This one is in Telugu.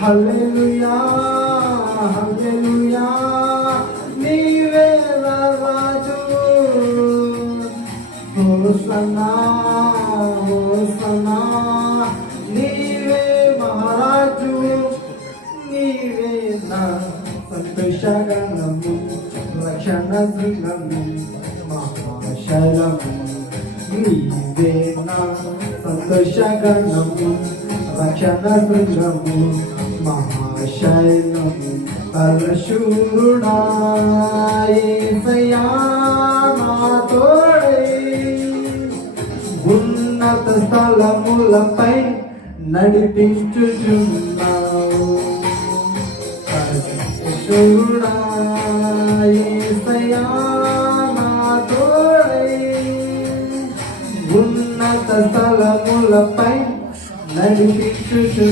హల్లెలూయా హల్లెలూయా నీవే రాజు హోసన్నా హోసన్నా నీవే మహారాజు నీవే నా సంతోషగణము రక్షణ శృంగము మహాశైలము నీవే నా సంతోషగణము రక్షణ శృంగము మహాశైలము పరశూరుడా యేసయ్యా నా తోడై ఉన్నత స్థలములపై నడిపించుచున్నావు పరశూరుడా యేసయ్యా నా తోడై ఉన్నత స్థలములపై నడిపించుచు